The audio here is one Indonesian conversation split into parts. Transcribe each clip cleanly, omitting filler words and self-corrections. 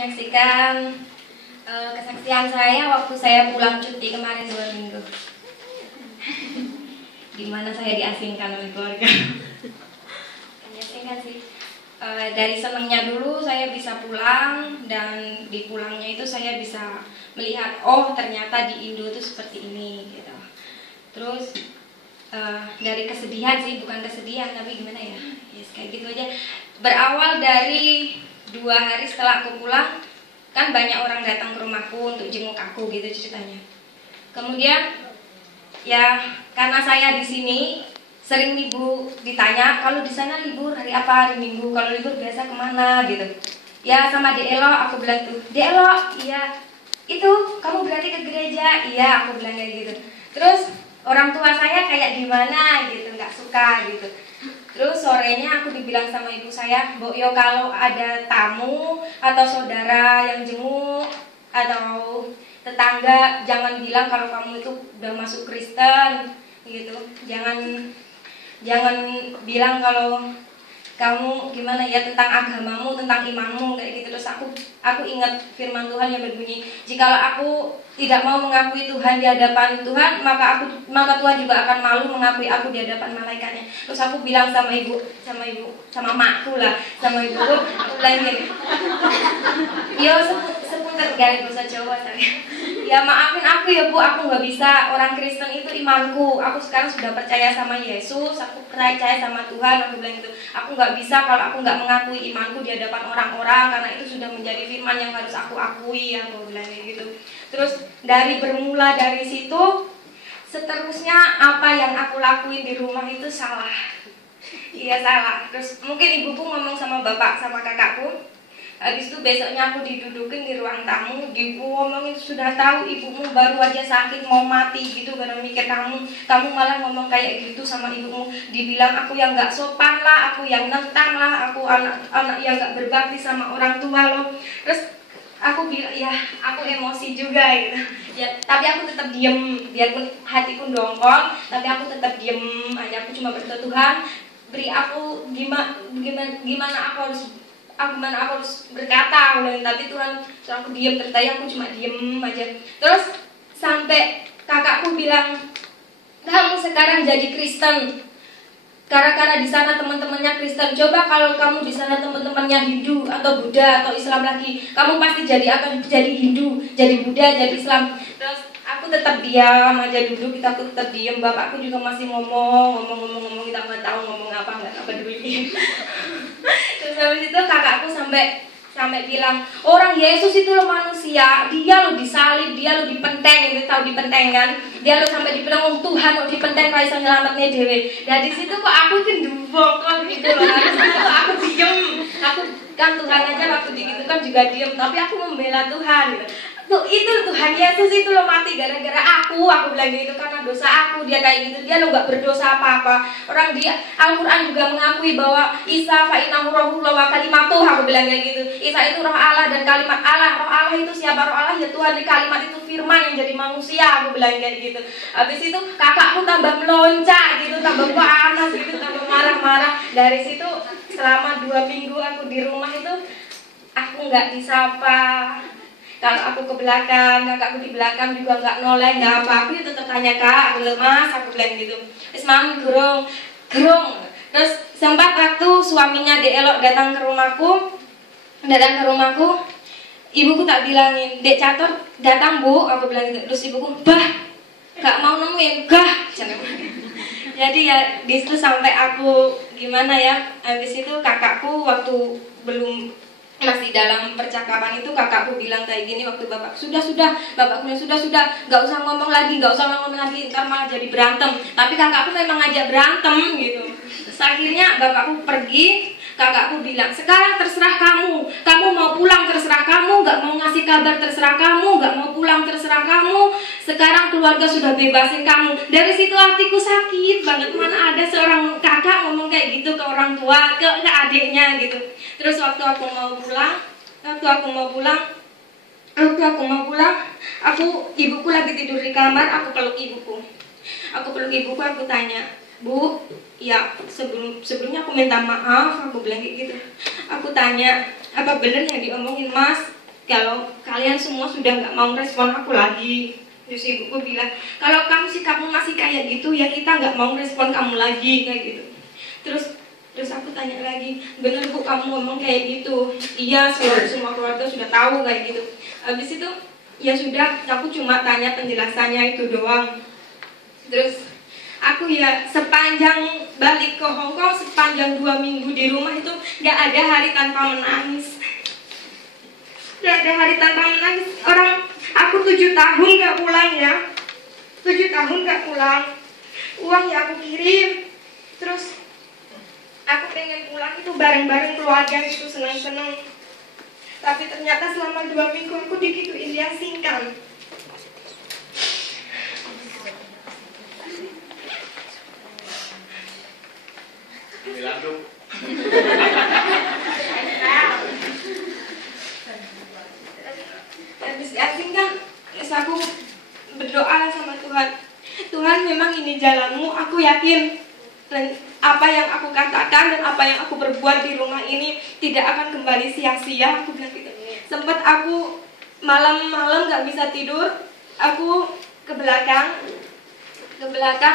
menyaksikan kesaksian saya waktu saya pulang cuti kemarin 2 minggu. Gimana saya diasingkan oleh keluarga. Menyaksikan sih. Dari senangnya dulu saya bisa pulang, dan di pulangnya itu saya bisa melihat, oh ternyata di Indo itu seperti ini gitu. Terus dari kesedihan sih, bukan kesedihan tapi gimana ya, yes, kayak gitu aja. Berawal dari 2 hari setelah aku pulang, kan banyak orang datang ke rumahku untuk jenguk aku gitu ceritanya. Kemudian ya karena saya di sini sering ibu ditanya, kalau di sana libur hari apa, hari Minggu, kalau libur biasa kemana gitu. Ya sama Dek Elo aku bilang tuh, Dek Elo, iya itu kamu berarti ke gereja, iya aku bilang kayak gitu. Terus orang tua saya kayak gimana gitu, nggak suka gitu. Terus sorenya aku dibilang sama ibu saya, Mbok yo kalau ada tamu atau saudara yang jenguk atau tetangga, jangan bilang kalau kamu itu udah masuk Kristen gitu. Jangan bilang kalau kamu gimana ya tentang agamamu, tentang imanmu kayak gitu. Terus aku ingat firman Tuhan yang berbunyi, jikalau aku tidak mau mengakui Tuhan di hadapan Tuhan, maka Tuhan juga akan malu mengakui aku di hadapan malaikatnya. Terus aku bilang sama makku lah, sama ibu, aku bilang gini, yo sepunter garis bahasa Jawa saya. Ya maafin aku ya Bu, aku nggak bisa, orang Kristen itu imanku. Aku sekarang sudah percaya sama Yesus, aku percaya sama Tuhan, aku bilang gitu. Aku nggak bisa kalau aku nggak mengakui imanku di hadapan orang-orang, karena itu sudah menjadi firman yang harus aku akui, aku bilang gitu. Terus bermula dari situ, seterusnya apa yang aku lakuin di rumah itu salah. Iya salah. Terus mungkin ibuku ngomong sama bapak sama kakakku. Habis itu besoknya aku didudukin di ruang tamu, ibu ngomongin, sudah tahu ibumu baru aja sakit mau mati gitu, karena mikir kamu malah ngomong kayak gitu sama ibumu. Dibilang aku yang nggak sopan lah, aku yang nentang lah, aku anak yang nggak berbakti sama orang tua loh. Terus aku bilang ya aku emosi juga gitu ya, tapi aku tetap diem, biarpun hatiku dongkol, tapi aku tetap diem aja. Aku cuma berdoa, Tuhan beri aku gimana aku harus berkata, tapi Tuhan, aku diam, tertanya aku cuma diem aja. Terus sampai kakakku bilang, kamu sekarang jadi Kristen karena di sana teman-temannya Kristen. Coba kalau kamu di sana teman-temannya Hindu atau Buddha atau Islam lagi, kamu pasti akan jadi Hindu, jadi Buddha, jadi Islam. Terus aku tetap diam aja duduk, aku tetap diam. Bapakku juga masih ngomong, kita nggak tahu ngomong apa, nggak peduli. Terus habis itu kakakku sampai bilang, orang Yesus itu lo manusia, dia lo disalib, dia lo dipenteng, itu tahu dipenteng kan? Dia lo sampai dibilang, oh Tuhan lo dipenteng kayak iso nyelametnya dewe. Dan di situ kok aku gendubok gitu loh. Aku diem, aku kan Tuhan aja waktu gitu kan juga diem, tapi aku membela Tuhan gitu. Tuh itu Tuhan Yesus itu lo mati gara-gara aku bilang gitu, karena dosa aku dia kayak gitu. Dia lo gak berdosa apa-apa. Orang dia Al-Quran juga mengakui bahwa Isa fa'inahu rohullah wa kalimatuh, aku bilang kayak gitu. Isa itu roh Allah dan kalimat Allah. Roh Allah itu siapa? Roh Allah ya Tuhan, di kalimat itu firman yang jadi manusia, aku bilang kayak gitu. Habis itu kakakku tambah meloncat gitu, tambah panas gitu, tambah marah-marah. Dari situ selama 2 minggu aku di rumah itu aku nggak disapa. Kalau aku ke belakang, kakakku di belakang juga nggak noleh, nggak apa. Aku tetap tanya kak, aku bilang mas, aku bilang gitu. Terus mam gerung. Terus sempat waktu suaminya Dek Elok datang ke rumahku, ibuku tak bilangin, Dek Catur datang bu, aku bilang gitu. Terus ibuku, bah, nggak mau nemuin, gah. Jadi ya di situ sampai aku gimana ya. Habis itu kakakku waktu belum masih dalam percakapan itu, kakakku bilang kayak gini waktu bapak sudah bapakku bilang sudah nggak usah ngomong lagi, ntar malah jadi berantem. Tapi kakakku memang ngajak berantem gitu. Terus akhirnya bapakku pergi, kakakku bilang sekarang terserah kamu mau pulang terserah kamu, nggak mau ngasih kabar terserah kamu, nggak mau pulang terserah kamu. Sekarang keluarga sudah bebasin kamu. Dari situ hatiku sakit banget, mana ada seorang kakak ngomong kayak gitu ke orang tua, ke adiknya gitu. Terus waktu aku mau pulang, ibuku lagi tidur di kamar, aku peluk ibuku, aku tanya, Bu, ya sebelumnya aku minta maaf, aku bilang kayak gitu. Aku tanya, apa benar yang diomongin Mas? kalau kalian semua sudah nggak mau respon aku lagi. Terus ibuku bilang, kalau kamu masih kayak gitu ya kita nggak mau respon kamu lagi kayak gitu. Terus aku tanya lagi, bener Bu kamu ngomong kayak gitu? Iya, semua keluarga sudah tahu kayak gitu. Habis itu ya sudah, aku cuma tanya penjelasannya itu doang. Terus aku ya sepanjang balik ke Hongkong, sepanjang 2 minggu di rumah itu nggak ada hari tanpa menangis. Nggak ada hari tanpa menangis. Aku 7 tahun nggak pulang ya, 7 tahun nggak pulang. Uang ya aku kirim. Terus aku pengen pulang itu bareng-bareng keluarga itu senang-senang. Tapi ternyata selama 2 minggu aku digituin diasingkan. Habis diasingkan, terus aku berdoa sama Tuhan. Tuhan, memang ini jalanmu, aku yakin. Dan apa yang aku katakan dan apa yang aku perbuat di rumah ini tidak akan kembali sia-sia. Aku bilang gitu. Sempat aku malam-malam gak bisa tidur. Aku ke belakang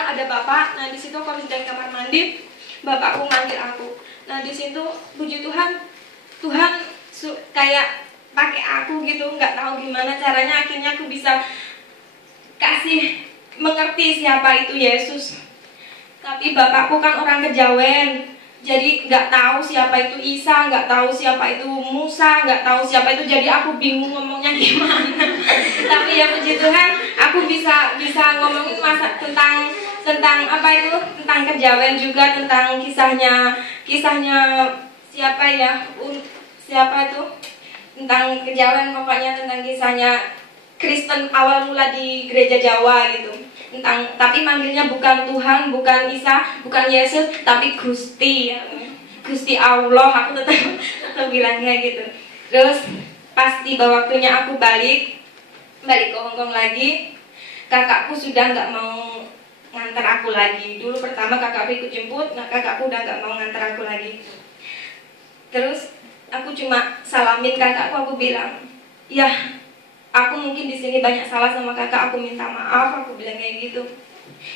ada bapak. Nah di situ aku habis dari kamar mandi, bapakku manggil aku. Nah di situ puji Tuhan, kayak pakai aku gitu, nggak tahu gimana caranya. Akhirnya aku bisa kasih mengerti siapa itu Yesus. Tapi bapakku kan orang Kejawen, jadi nggak tahu siapa itu Isa, nggak tahu siapa itu Musa, nggak tahu siapa itu. Jadi aku bingung ngomongnya gimana. Tapi ya puji Tuhan, aku bisa ngomongin tentang apa itu, tentang Kejawen juga, tentang kisahnya siapa itu, tentang Kejawen, pokoknya tentang kisahnya Kristen awal mula di gereja Jawa gitu. Tapi manggilnya bukan Tuhan, bukan Isa, bukan Yesus, tapi Gusti Allah. Aku tetap bilangnya gitu. Terus pas tiba waktunya aku balik ke Hongkong lagi, kakakku sudah nggak mau ngantar aku lagi. Dulu pertama kakakku ikut jemput, nah kakakku udah nggak mau ngantar aku lagi. Terus aku cuma salamin kakakku, aku bilang, ya aku mungkin di sini banyak salah sama kakak, aku minta maaf, aku bilang kayak gitu.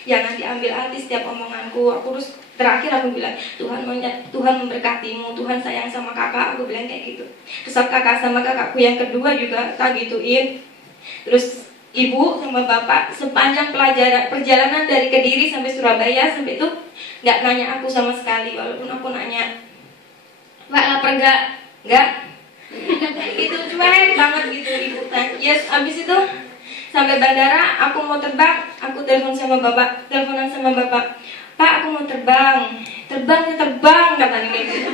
Jangan diambil hati setiap omonganku. Terus terakhir aku bilang, Tuhan memberkatimu, Tuhan sayang sama kakak, aku bilang kayak gitu. Terus kakak sama kakakku yang kedua juga tak gituin. Terus ibu sama bapak sepanjang perjalanan dari Kediri sampai Surabaya sampai itu nggak nanya aku sama sekali. Walaupun aku nanya, Mbak lapar nggak? Gitu cuek banget gitu ibu. Yes, abis itu sampai bandara aku mau terbang, aku teleponan sama bapak, Pak aku mau terbang katanya gitu.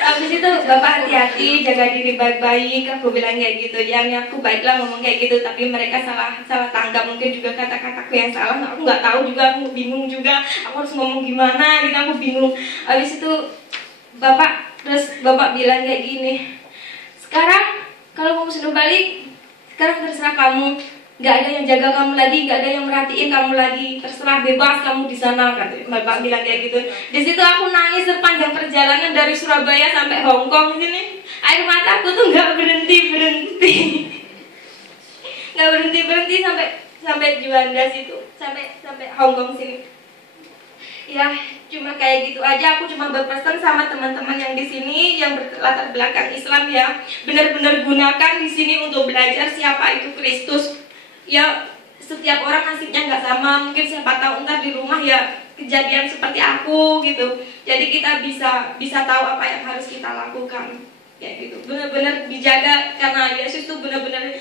Abis itu bapak hati-hati, jaga diri baik-baik, aku bilang kayak gitu. Yang aku baiklah ngomong kayak gitu, tapi mereka salah tanggap, mungkin juga kata-kataku yang salah. Aku nggak tahu juga, aku bingung juga, aku harus ngomong gimana gitu, aku bingung. Abis itu bapak bilang kayak gini, sekarang kalau kamu sudah balik, sekarang terserah kamu, nggak ada yang jaga kamu lagi, nggak ada yang merhatiin kamu lagi, terserah, bebas kamu di sana, kata bapak bilang kayak gitu. Di situ aku nangis sepanjang perjalanan dari Surabaya sampai Hongkong sini, air mataku tuh nggak berhenti sampai Juanda situ, sampai Hongkong sini. Ya, cuma kayak gitu aja. Aku cuma berpesan sama teman-teman yang di sini yang berlatar belakang Islam ya, benar-benar gunakan di sini untuk belajar siapa itu Kristus. Ya, setiap orang nasibnya nggak sama. Mungkin siapa tahu ntar di rumah ya kejadian seperti aku gitu. Jadi kita bisa tahu apa yang harus kita lakukan. Kayak gitu. Benar-benar dijaga karena Yesus tuh benar-benar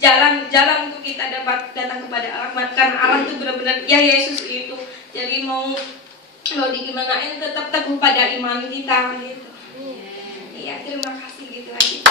jalan untuk kita dapat datang kepada Allah. Karena Allah tuh benar-benar ya Yesus itu. Jadi mau digimanain tetap teguh pada iman kita gitu. Iya, terima kasih gitu aja.